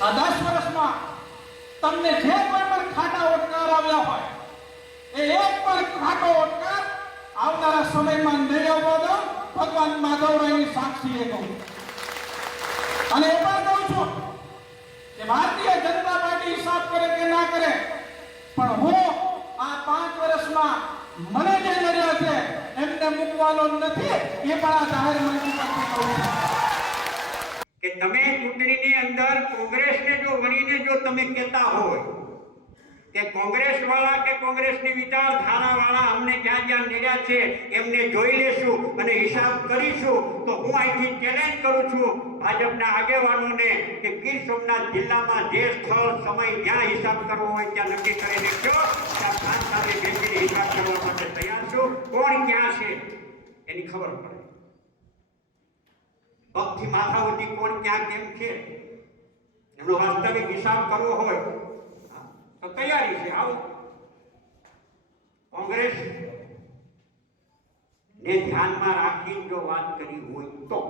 આ 10 વર્ષમાં તમને જે કોઈ પણ ખાટા ઓટકાર આવ્યા હોય એ એક પણ ખાટો ઓટકાર આવનારા સમયમાં નહીં આવવા દો. ભગવાન માધવરાયની સાક્ષીએ કહું અને એ પણ કહું છું કે ભારતીય જનતા પાર્ટી હિસાબ કરે કે ના કરે, પણ હું આ 5 વર્ષમાં મને જે નડ્યા છે એમને મૂકવાનો નથી. એ પણ આ જાહેર મંચ પરથી કહું છું કે તમે ચૂંટણીની અંદર કોંગ્રેસને જો વળીને જો તમે કહેતા હોય કે કોંગ્રેસ વાળા કે કોંગ્રેસની વિચારધારા વાળા અમને જ્યાં જ્યાં નડ્યા છે એમને જોઈ લેશું અને હિસાબ કરીશું, તો હું અહીંથી ચેલેન્જ કરું છું ભાજપના આગેવાનોને કે ગીર સોમનાથ જિલ્લામાં જે સ્થળ સમય જ્યાં હિસાબ કરવો હોય ત્યાં નક્કી કરીને કહો, ત્યાં ખાન સાથે બેસીને હિસાબ કરવા માટે તૈયાર છું. કોણ ક્યાં છે એની ખબર પડે, પગથી માથા સુધી કોણ ક્યાં કેમ છે એનો વાસ્તવિક હિસાબ કરવો હોય તો તૈયારી છે. આવો કોંગ્રેસ ને ધ્યાનમાં રાખીને જો વાત કરી હોય તો